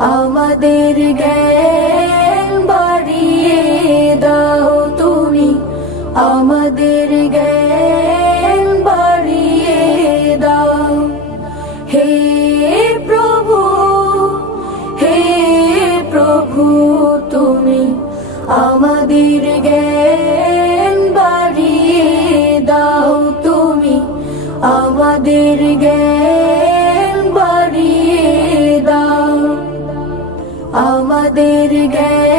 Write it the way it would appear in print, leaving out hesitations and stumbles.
আমাদের জ্ঞান বাড়িয়ে দাও তুমি, আমাদের জ্ঞান বাড়িয়ে দাও। হে প্রভু, হে প্রভু, তুমি আমাদের জ্ঞান বাড়িয়ে দাও তুমি, আমাদের জ্ঞান বাড়িয়ে দাও। আমাদের জ্ঞান